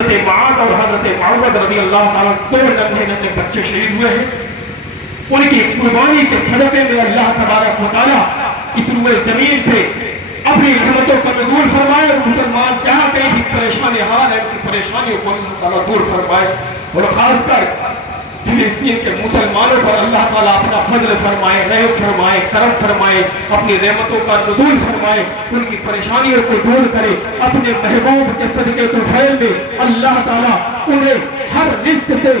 حضرت معاذ اور حضرت معوذ رضی اللہ تعالیٰ دو ننھے ننھے بچے شہید ہوئے ہیں. ان کی قربانی کے صدقے میں اللہ تبارک و تعالیٰ اس روئے زمین پہ اپنی رحمتوں کا نزول فرمائے. مسلمان جہاں کہیں بھی پریشان حال ہے ان کی پریشانیوں کو اللہ تعالیٰ دور فرمائے. اور خاص کر فلسطین کے مسلمانوں پر اللہ تعالیٰ اپنا فضل فرمائے, رحم فرمائے, کرم فرمائے, اپنی رحمتوں کا نزول فرمائے, ان کی پریشانیوں کو دور کرے. اپنے محبوب کے صدقے تو فیل میں اللہ تعالیٰ انہیں ہر رزق سے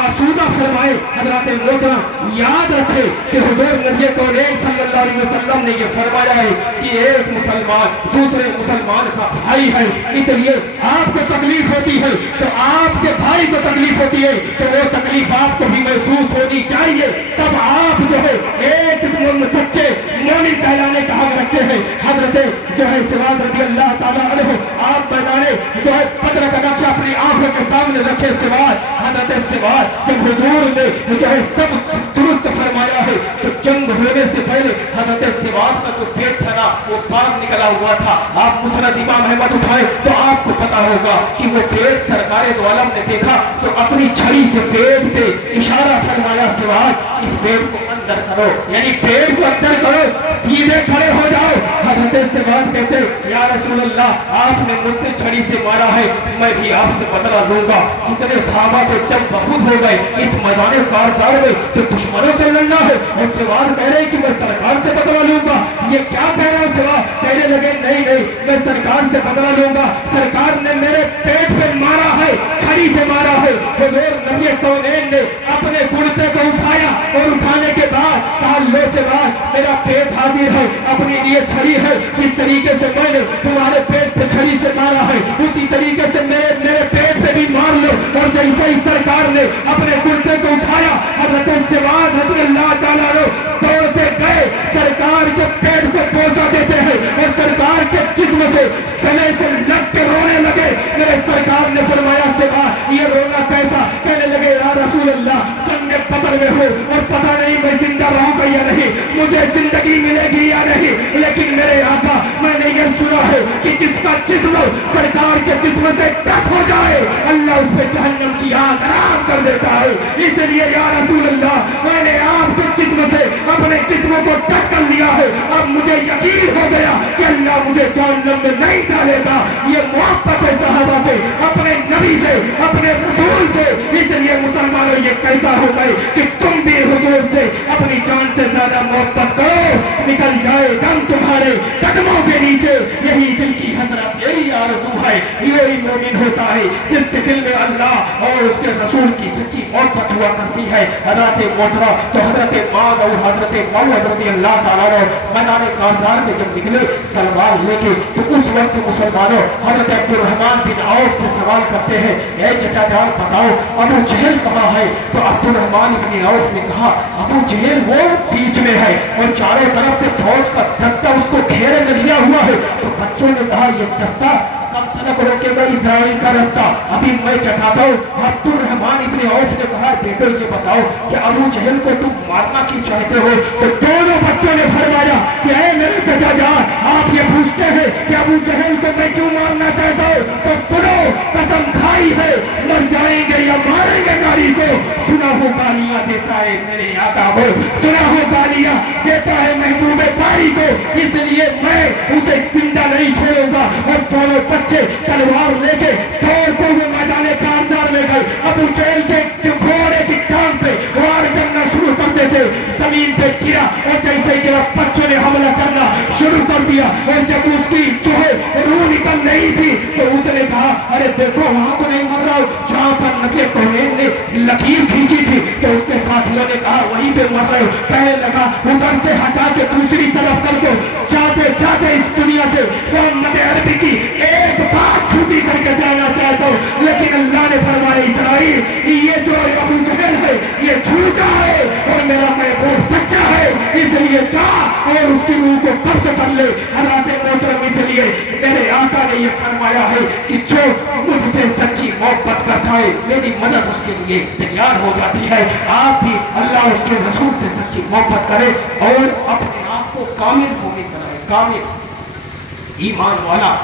آسودہ فرمائے. حضرات محترم یاد رکھے کہ حضور نبی کونین صلی اللہ علیہ وسلم نے یہ فرمایا ہے کہ ایک مسلمان دوسرے مسلمان کا بھائی ہے. اس لیے آپ کو تکلیف ہوتی ہے تو آپ کے بھائی کو تکلیف ہوتی ہے تو وہ تکلیف آپ کو بھی محسوس ہونی چاہیے. تب آپ جو ہے ایک سچے مومن کہلانے کا حق رکھتے ہیں. حضرت جو ہے سراج رضی اللہ تعالیٰ عنہ آپ میدانے جو ہے بدر کا نقشہ اپنی آنکھوں کے سامنے رکھے. سراج حضرت سراج جب حضور نے جو ہے سب درست فرمایا ہے تو جنگ ہونے سے پہلے حضرت سراج کا جو پیٹ تھا نا وہ باہر نکلا ہوا تھا. آپ مسند امام احمد اٹھائے تو آپ کو پتا ہوگا کہ وہ پیٹ سرکار دو عالم نے دیکھا تو اپنی چھڑی سے پیٹ پہ اشارہ فرمایا سراج اس پیٹ کو اندر کرو, یعنی پیٹ کو اندر کرو, سیدھے کھڑے ہو جاؤ. حضرت سراج کہتے یا رسول اللہ آپ نے مجھ سے چھڑی سے مارا ہے میں بھی آپ سے بدلہ لوں گا. اتنے صحابہ تو جب بخود ہو گئے اس میدان کارزار میں تو دشمنوں سے لڑنا ہے اور سراج کہہ رہے کہ میں سرکار سے بدلہ لوں گا. یہ کیا کہہ رہا ہوں سراج کہنے لگے نہیں نہیں میں سرکار سے بدلہ لوں گا. سرکار نے میرے پیٹ پہ مارا ہے, چھڑی سے مارا ہے. حضور نبی کونین نے اپنے کرتے کو اٹھایا اور اٹھانے کے بعد کہا لو سراج میرا پیٹ حاضر ہے, اپنے لیے چھڑی ہے. اس طریقے سے میں نے تمہارے پیٹ پہ چھڑی سے مارا ہے اسی طریقے سے میرے پیٹ پہ بھی مار لو. اور جیسے ہی سرکار نے اپنے کرتے کو اٹھایا حضرت سراج رضی اللہ تعالیٰ عنہ دوڑتے گئے سرکار کے پیٹ کو بوسہ دیتے ہیں اور سرکار کے جسم سے گلے سے لگ کے رونے لگے. میرے سرکار نے فرمایا سراج یہ رونا کیسا؟ کہنے لگے یا رسول اللہ جنگ بدر میں ہو اور پتہ نہیں میں زندہ رہوں گا یا نہیں, مجھے زندگی ملے گی یا نہیں, لیکن میرے آقا میں نے یہ سنا ہے کہ جس کا جسم سرکار کے جسم سے ٹچ ہو جائے اللہ اس پہ جہنم کی آگ حرام کر دیتا ہے. اس لیے یا رسول اللہ میں نے آپ کے جسم سے اپنے جسم کو ٹچ کر لیا ہے, اب مجھے یقین ہو گیا کہ اللہ مجھے جہنم میں نہیں ڈالے گا. یہ محبت ہے صحابہ سے, اپنے نبی سے, اپنے رسول سے. اس لیے مسلمانوں یہ کہتا ہوتا ہے کہ تم بھی حضور سے اپنی جان سے زیادہ محبت کرو, نکل جائے دم تمہارے قدموں کے نیچے. یہی دل کی حضرت, یہی آرزو ہے, یہی مومن ہوتا ہے جس کے دل میں اللہ اور اس کے رسول کی سچی محبت ہوا کرتی ہے. حضرت محترم تو حضرت معاذ اور حضرت معوذ رضی اللہ تعالیٰ عنہ میدان کارزار سے جب نکلے تلوار لے کے تو اس وقت مسلمانوں حضرت عبد الرحمن بن عوف سے سوال کرتے ہیں اے چچا جان بتاؤ ابو جہل کہاں ہے؟ تو عبد الرحمن بن عوف نے کہا ابو جہل وہ بیچ میں ہے اور چاروں طرف سے فوج کا دستہ اس کو گھیرے میں لیا ہوا ہے. تو بچوں نے کہا یہ دستہ کب تک روکے گا اسرائیل کا رستہ, ابھی میں چکھاتا ہوں. عبد الرحمن ابن عوف نے کہا بیٹو یہ بتاؤ کہ ابو جہل کو تم مارنا کیوں چاہتے ہو؟ تو دونوں بچوں نے فرمایا کہ اے میرے چچا جان آپ یہ پوچھتے ہیں کہ ابو جہل کو میں کیوں مارنا چاہتا ہوں تو سنو قسم کھائی ہے مر جائیں گے یا ماریں گے ناری کو. سنا ہو گالیاں دیتا ہے میرے آقا کو, سنا ہو گالیاں دیتا ہے محبوب باری کو, اس لیے میں اسے زندہ نہیں چھوڑوں گا. اور دونوں بچے تلوار لے کے دوڑتے ہوئے میدان کارزار میں گئے. ابو جہل کے گھوڑے کی ٹانگ پہ وار کرنا شروع کر دیتے, زمین پہ گرا اور جیسے گرا بچوں نے حملہ کرنا شروع کر دیا. اور جب اس کی جو ہے روح نکل رہی تھی تو اس نے کہا ارے دیکھو وہاں تو نہیں مر رہا ہوں جہاں پر نبی کونین نے لکیر کھینچی تھی. تو اس کے ساتھیوں نے کہا وہیں پہ مر رہے ہو. کہنے لگا ادھر سے ہٹا کے دوسری طرف کر دو, جاتے جاتے اس دنیا سے محمد عربی کی ایک بات چھوٹی کر کے جانا چاہتا ہوں. لیکن اللہ نے فرمایا اسرائیل یہ جو ابو جہل ہے یہ جھوٹا ہے اور میرا محبوب سچا ہے, اس لیے جا اور اس کی روح کو قبض کر لے. حضرات محترم اس لیے میرے آقا نے یہ فرمایا ہے کہ جو مجھ سے سچی محبت کرتا ہے میری مدد اس کے لیے تیار ہو جاتی ہے. آپ بھی اللہ اس کے رسول سے سچی محبت کرے اور اپنے آپ کو کامل مومن بنائے, کامل ایمان والا.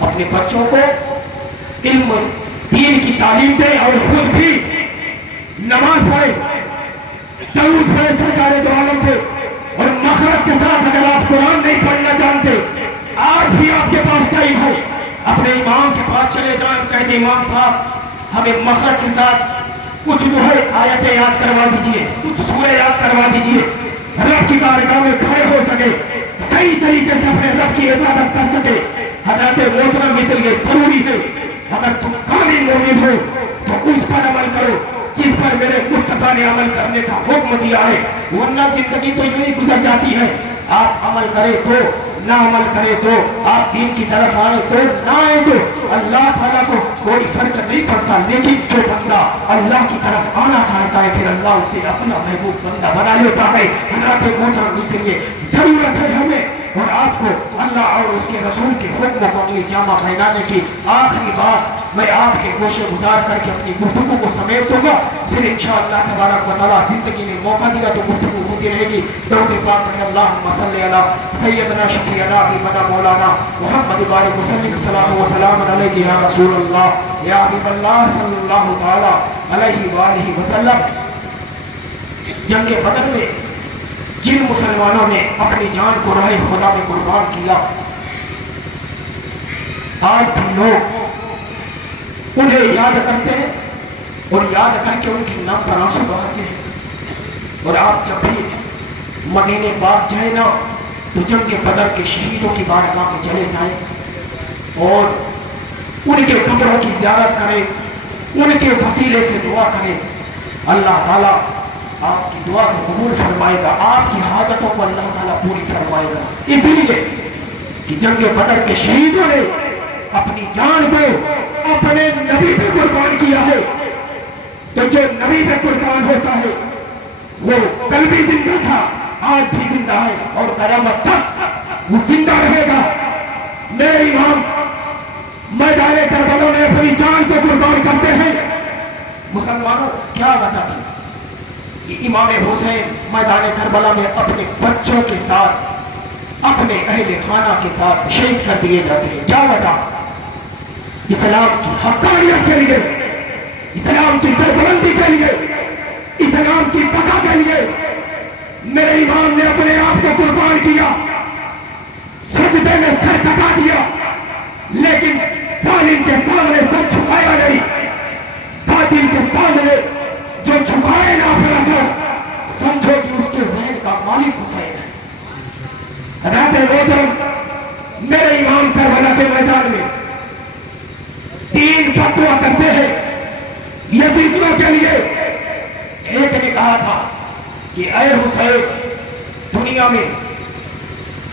اپنے بچوں کو علم تعلیم دیں اور خود بھی نماز پڑھیں، درود پڑھیں سرکار دو عالم پہ، اور مخرج کے ساتھ اگر آپ قرآن نہیں پڑھنا جانتے آج بھی آپ کے پاس ٹائم ہے، اپنے امام کے پاس چلے جائیں، کہتے امام صاحب ہمیں مخرج کے ساتھ کچھ جو ہے آیتیں یاد کروا دیجئے، کچھ سورہ یاد کروا دیجئے، رب کی بارگاہ میں کھڑے ہو سکے، صحیح طریقے سے اپنے رب کی عبادت کر سکے۔ حضرت محترم مثل یہ ضروری ہے، اگر تم کامل مومن ہو تو اس پر عمل کرو جس پر میرے مصطفیٰ نے عمل کرنے کا حکم دیا ہے، ورنہ زندگی تو یوں ہی گزر جاتی ہے، آپ عمل کرے تو نہ عمل کرے تو، آپ دین کی طرف آئے تو نہ آئے تو، اللہ تعالیٰ کو کوئی فرق نہیں پڑتا، لیکن جو بندہ اللہ کی طرف آنا چاہتا ہے پھر اللہ اسے اپنا محبوب بندہ بنا لیتا ہے۔ حضرت محترم اس لیے ضرورت ہے ہمیں اور آپ کو اللہ اور اس کے رسول کے حکم کو اپنی جامع پہنانے کی۔ آخری بات میں آپ کے گوشے گزار کر کے اپنی گفتگو کو سمیٹ دوں گا، پھر انشاءاللہ تبارک و تعالیٰ زندگی میں موقع دیا تو گفتگو ہوتی رہے گی۔ درود پاک میں اللہم صلی علی سیدنا شفیعنا حبیبنا مولانا محمد بارک وسلم صلاۃ و سلام علیہ یا رسول اللہ یا حبیب اللہ صلی اللہ تعالی علیہ وآلہ وسلم۔ جنگ بدر میں جن مسلمانوں نے اپنی جان کو راہ خدا میں قربان کیا، آج بھی لوگ انہیں یاد کرتے ہیں اور یاد کر کے ان کے نام پر آنسو بہاتے ہیں۔ اور آپ جب بھی مدینے پاک جائیں نا تو جنگ بدر کے شہیدوں کی بارگاہ میں چلے جائیں اور ان کے قبروں کی زیارت کریں، ان کے وسیلے سے دعا کریں، اللہ تعالیٰ آپ کی دعا کو قبول فرمائے گا، آپ کی حاجتوں کو اللہ تعالیٰ پوری فرمائے گا۔ اس لیے کہ جنگ بدر کے شہیدوں نے اپنی جان کو اپنے نبی پہ قربان کیا ہے، تو جو نبی پہ قربان ہوتا ہے وہ کل بھی زندہ تھا، آج بھی زندہ ہے اور قیامت تک وہ زندہ رہے گا۔ میرے امام میدان کربلا میں اپنی جان کو قربان کرتے ہیں۔ مسلمانوں کیا وجہ تھی کہ امام حسین میدان کربلا میں اپنے بچوں کے ساتھ، اپنے اہل خانہ کے ساتھ شہید کر دیے جاتے ہیں؟ کیا وجہ؟ اسلام کی حقانیت کے لیے، اسلام کی سربلندی کے لیے، اسلام کی بقا کے لیے میرے امام نے اپنے آپ کو قربان کیا، سجدے میں سر ٹکا دیا، لیکن ظالم کے سامنے سر چھپایا نہیں، باطل کے سامنے جو چھپائے نا اپنا سر، سمجھو کہ اس کے ذہن کا مالک حسین ہے۔ رات محترم میرے امام کربلا کے میدان میں 3 فتویٰ کرتے ہیں یزیدیوں کے لیے۔ ایک نے کہا تھا کہ اے حسین، دنیا میں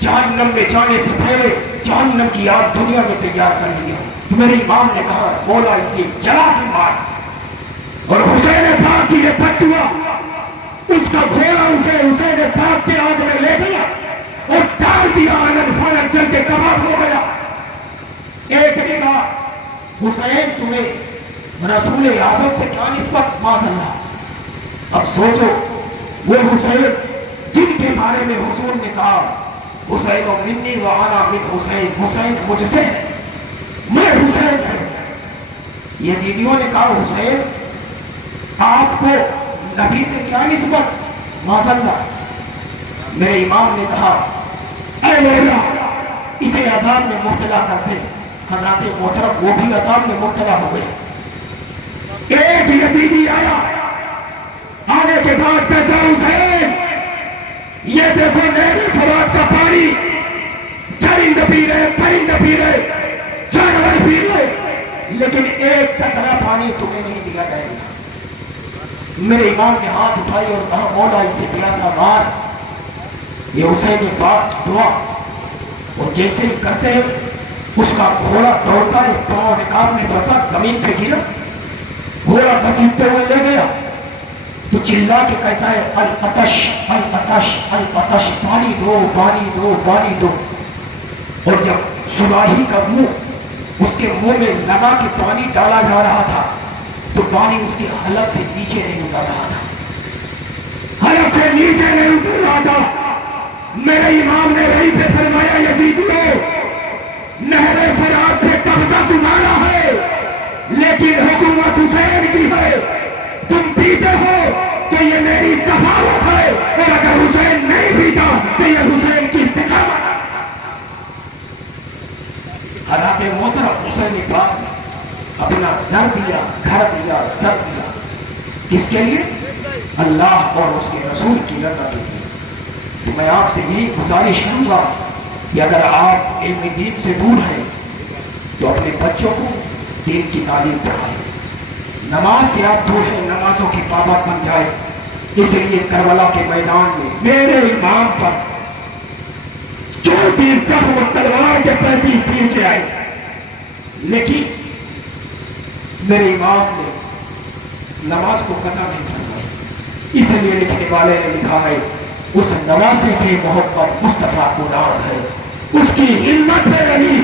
جہنم میں جانے سے پہلے جہنم کی آگ دنیا میں تیار کر لیا۔ تو میرے امام نے کہا مولا اسے جلا کے مار، اور حسین پاک کی یہ فتویٰ، اس کا گھوڑا اسے حسین پاک کے آگ میں لے گیا اور ڈال دیا، آنن فانن جل کے کباب ہو گیا۔ ایک نے کہا حسین تمہیں رسول اعظم سے کیا نسبت؟ معاذ اللہ۔ اب سوچو وہ حسین جن کے بارے میں حضور نے کہا حسین و منی و انا من حسین، حسین مجھ سے، میں حسین سے۔ یزیدیوں نے کہا حسین آپ کو نبی سے کیا نسبت؟ معاذ اللہ۔ میرے امام نے کہا اے مولا اسے عذاب میں مبتلا کرتے۔ حضرت محترم وہ بھی عذاب میں مبتلا ہو گئے۔ ایک یزیدی آیا، آنے کے بعد کہتا حسین یہ دیکھو میرے فرات کا پانی، چرند پی رہے، پرند پی رہے، جانور پی رہے، لیکن ایک قطرہ پانی تمہیں نہیں دیا جائے گا۔ میرے امام نے ہاتھ اٹھائی اور کہا مولا اسے پیاسا مار۔ یہ حسین پاک کی دعا، اور جیسے ہی کرتے ہیں اس کا گھوڑا دوڑتا ہے، پاؤں رکاب میں بسا، زمین پہ گرا، گھوڑا گھسیٹتے ہوئے لے گیا تو چلا کے کہتا ہے العطش العطش العطش، پانی دو پانی دو پانی دو۔ اور جب سراہی کا منہ اس کے منہ میں لگا کے پانی ڈالا جا رہا تھا تو پانی اس کی حلق سے نیچے نہیں اتر رہا تھا، حلق سے نیچے نہیں اتر رہا تھا۔ میرے امام نے وہیں پہ فرمایا یزیدیوں نہر فرات پہ قبضہ تمہارا ہے، لیکن حکومت حسین کی ہے. تم پیتے ہو تو یہ میری سخاوت ہے، اور اگر حسین نہیں پیتا تو یہ حسین کی استقامت ہے. حضرت محترم حسین پاک نے اپنا سر دیا، گھر دیا، سر دیا، کس کے لیے؟ اللہ اور اس کے رسول کی رضا کے لیے. تو میں آپ سے یہی گزارش کروں گا کہ اگر آپ علم دین سے دور ہیں تو اپنے بچوں کو دین کی تعلیم پڑھائیں. نماز سے آپ دور ہیں، نمازوں کی پابند بن جائے. اس لیے کربلا کے میدان میں میرے امام پر 34 زخم تلوار کے 35 تیر کے آئے، لیکن میرے امام نے نماز کو قطع نہیں فرمایا. اس لیے لکھنے والے نے لکھا ہے اس نمازی کی محبت مصطفیٰ کو ناز ہے، اس کی ہمت ہے رہی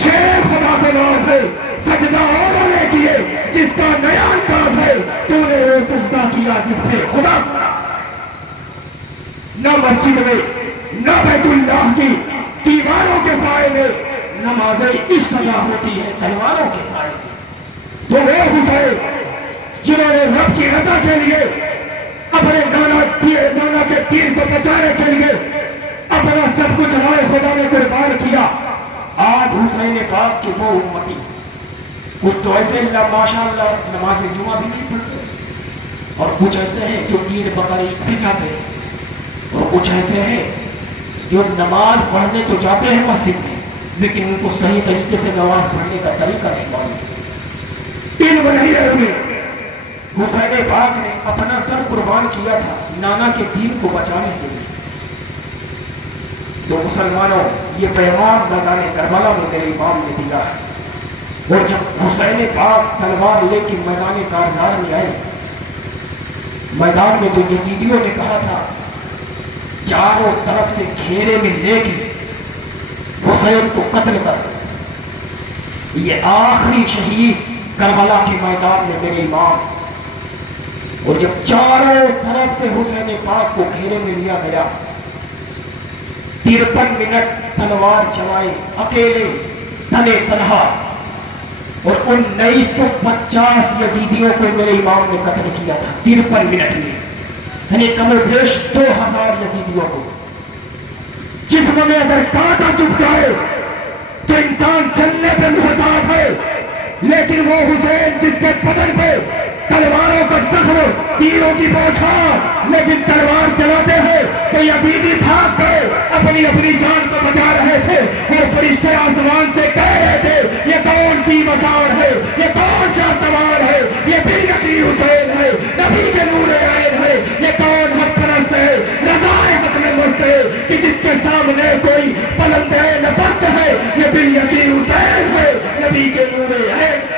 شیر خدا سے ناز ہے. سجدہ اوروں نے کیے جس کا نیا انداز ہے، تو نے وہ سجدہ کیا جس سے خدا. نہ مسجد میں نہ بیت اللہ کی دیواروں کے سائے میں نمازیں عشق ادا ہوتی ہے، تلواروں کے سائے میں. تو وہ حسین جنہوں نے رب کی رضا کے لیے اپنے نانا کے تیر کو بچانے کے لیے اپنا سب کچھ رائے خدا نے قربان کیا. آج حسین پاک کی وہ امتی کچھ تو ایسے ماشاء اللہ نماز جمعہ بھی نہیں پڑھتے، اور کچھ ایسے ہیں جو عید بقرعید بھی جاتے ہیں، اور کچھ ایسے ہیں جو نماز پڑھنے تو جاتے ہیں مسجد میں، لیکن ان کو صحیح طریقے سے نماز پڑھنے کا طریقہ نہیں معلوم. علم نہیں ہے انہیں. حسین پاک نے اپنا سر قربان کیا تھا نانا کے دین کو بچانے کے لیے. تو مسلمانوں یہ پیغام میدان کربلا میں میرے امام نے دیا ہے. اور جب حسین پاک تلوار لے کے میدان کارزار میں آئے، میدان میں تو یزیدیوں نے کہا تھا چاروں طرف سے گھیرے میں لے کے حسین کو قتل کر. یہ آخری شہید کربلا کے میدان میں میرے امام. اور جب چاروں طرف سے حسین پاک کو گھیرے میں لیا گیا، 53 منٹ تلوار چلائے اکیلے تنے تنہا، اور ان 1950 یزیدیوں کو میرے امام نے قتل کیا تھا 53 منٹ میں. یعنی کم و بیش 2000 یزیدیوں کو. جسم میں اگر کانٹا چپ جائے تو انسان جلنے پہ محتاج ہے، لیکن وہ حسین جس کے بدن پہ تلواروں کا زخم، تیروں کی بوچھار، لیکن تلوار چلاتے ہیں تو یزیدی بھاگ گئے، اپنی جان کو بچا رہے تھے. اور فرشتے آسمان سے کہہ رہے تھے یہ کون سی وقار ہے، یہ کون سا سوار ہے، یہ بھی نبی حسین ہے، نبی کے نور عین ہے. یہ کون حق پرست ہے، رضائے حق میں مست ہے کہ جس کے سامنے کوئی پلند ہے نہ پست ہے. یہ بھی یقین حسین ہے، نبی کے نور عین.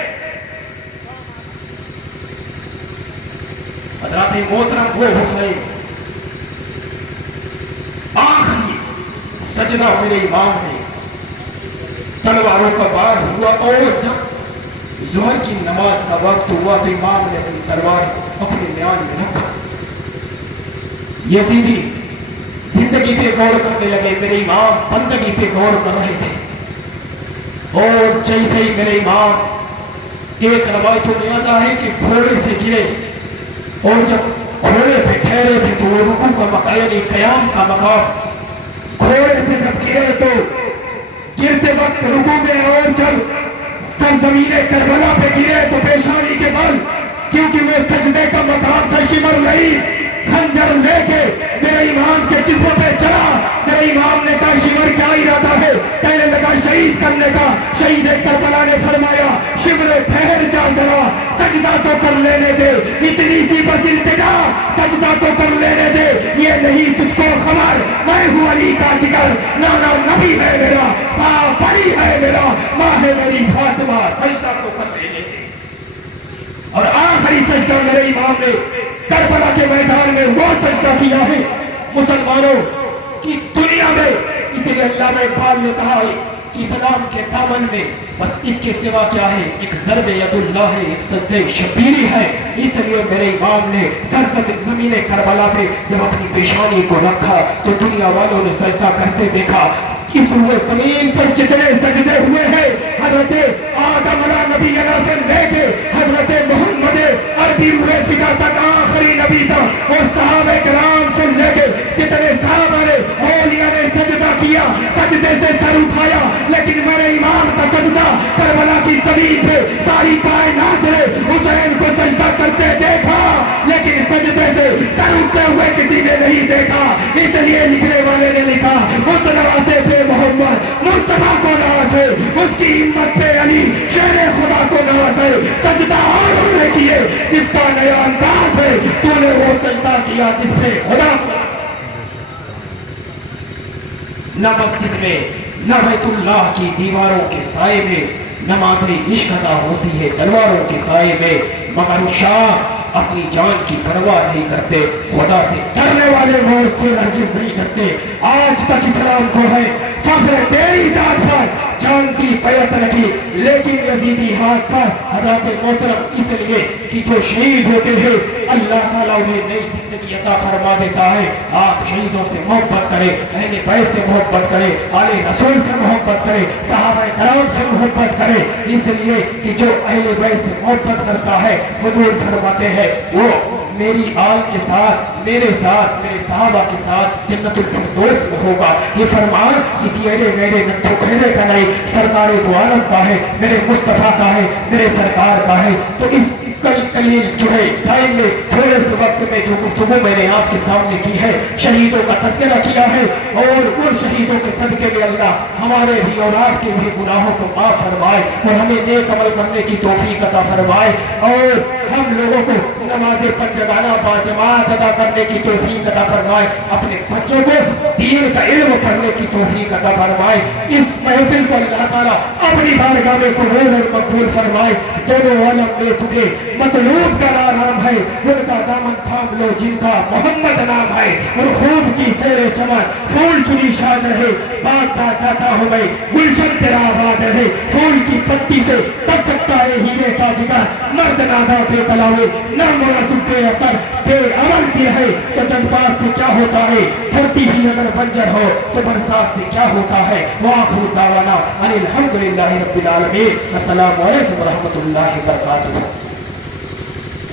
حضرت محترم وہ حسین آخری سجدہ میرے امام نے تلواروں کا بار ہوا، اور جب ظہر کی نماز کا وقت ہوا تو امام نے اپنی تلوار اپنے میان میں رکھا. یزیدی زندگی پہ غور کرنے لگے، میرے امام بندگی پہ غور کر رہے تھے. اور جیسے ہی میرے امام ایک روایت میں آتا ہے کہ گھوڑے سے گرے، اور جب گھوڑے پہ ٹھہرے تھے تو وہ رکوع کا مقام یعنی قیام کا مقام، گھوڑے سے جب گرے تو گرتے وقت رکوع میں، اور جب سرزمین کربلا پہ گرے تو پیشانی کے بل، کیونکہ وہ سجدے کا مقام تھا. شمر نہیں خنجر لے کے میرے امام کے جسم پہ چلا. میرے امام نے کہا شمر کیا ارادہ ہے؟ کہنے لگا شہید کرنے کا. شہید کربلا نے فرمایا شمر ٹھہر جا ذرا، سجدہ تو کر لینے دے، اتنی سی بس التجا، سجدہ تو کر لینے دے. یہ نہیں تجھ کو خبر میں ہوں علی کا جگر، نانا نبی ہے میرا، بڑی ہے میرا، ماں ہے میری فاطمہ، سجدہ تو کر لینے دے. اور آخری سجدہ میرے امام نے کربلا کے میدان میں وہ سجدہ کیا ہے مسلمانوں کی دنیا میں. اس لیے علامہ اقبال نے کہا ہے کہ اسلام کے دامن میں بس اس کے سوا کیا ہے، ایک ضرب ید اللہ ہے، ایک سجدہ شبیری ہے. اس لیے میرے امام نے سرزمین زمین کربلا پہ جب اپنی پیشانی کو رکھا تو دنیا والوں نے سجدہ کرتے دیکھا. اس روئے زمین پر جتنے سجدے ہوئے ہیں حضرت آدم علیہ نبی سے لے کے حضرت محمد عربی ہوئے فدا تک آخری نبی تک اور صحابہ کرام سے لے کے جتنے صحابہ نے اولیاء نے سجدہ کیا سجدے سے سر اٹھایا لیکن میرے امام کا سجدہ کربلا کی زمین پہ ساری کائنات نے حسین کو سجدہ کرتے دیکھا لیکن سجدے سے سر اٹھتے ہوئے کسی نے نہیں دیکھا اس لیے لکھنے والے نے لکھا اس نوازے پہ محمد مصطفیٰ کو نواز ہے اس کی ہمت پہ علی شیر خدا کو نواز ہے سجدہ اور نے کیے جس کا نیا انداز ہے تو نے وہ سجدہ کیا جس پہ خدا نہ مسجد میں نہ بیت اللہ کی دیواروں کے سائے میں نمازیں عشق ادا ہوتی ہے تلواروں کے سائے میں مگر شاہ اپنی جان کی پرواہ نہیں کرتے خدا سے ڈرنے والے وہ اس سے ہرگز نہیں کرتے آج تک اسلام کو ہے فخر تیری ذات پر جان کی بیعت رکھی لیکن یزیدی ہاتھ پر حضرت محترم اس لیے کہ جو شہید ہوتے ہیں اللہ تعالیٰ انہیں نئی زندگی عطا فرما دیتا ہے آپ شہیدوں سے محبت کریں اہل بیت سے محبت کریں آل رسول سے محبت کریں صحابہ کرام سے محبت کریں اس لیے کہ جو اہل بیت سے محبت کرتا ہے حضور فرماتے ہیں وہ میری آل کے ساتھ میرے صحابہ کے ساتھ جنت الفردوس میں ہوگا یہ فرمان کسی ایرے میرے نٹھو کہنے کا نہیں سرکار دو عالم کا ہے میرے مصطفیٰ کا ہے میرے سرکار کا ہے تو اس قلیل جو ہے ٹائم میں تھوڑے سے وقت میں جو گفتگو میں نے آپ کے سامنے کی ہے شہیدوں کا تذکرہ کیا ہے اور ان شہیدوں کے صدقے میں اللہ ہمارے بھی اور آپ کے بھی گناہوں کو معاف فرمائے اور ہمیں نیک عمل کرنے کی توفیق عطا فرمائے اور ہم لوگوں کو نماز پنجگانہ باجماعت ادا کرنے کی توفیق عطا فرمائے اپنے بچوں کو دین کا علم پڑھنے کی توفیق عطا فرمائے اس محفل کو اللہ تعالیٰ اپنی بارگاہ میں قبول اور مقبول فرمائے دونوں عالم میں تمہیں مطلوب کا نام ہے ان کا دامن تھام لو جن کا محمد نام ہے اور خوب کی سیر چمن پھول چنی شاد رہے بانٹتا جاتا ہوں میں گلشن تیرا آباد رہے پھول کی پتی سے تب سکتا ہے ہیرے کا جگر مرد نادا پہ تلاوے نرم و رسول پہ اثر پہ عمل کی ہے تو جذبات سے کیا ہوتا ہے دھرتی ہی اگر بنجر ہو تو برسات سے کیا ہوتا ہے وآخر دعوانا ان الحمدللہ رب العالمین السلام علیکم ورحمۃ اللہ وبرکاتہ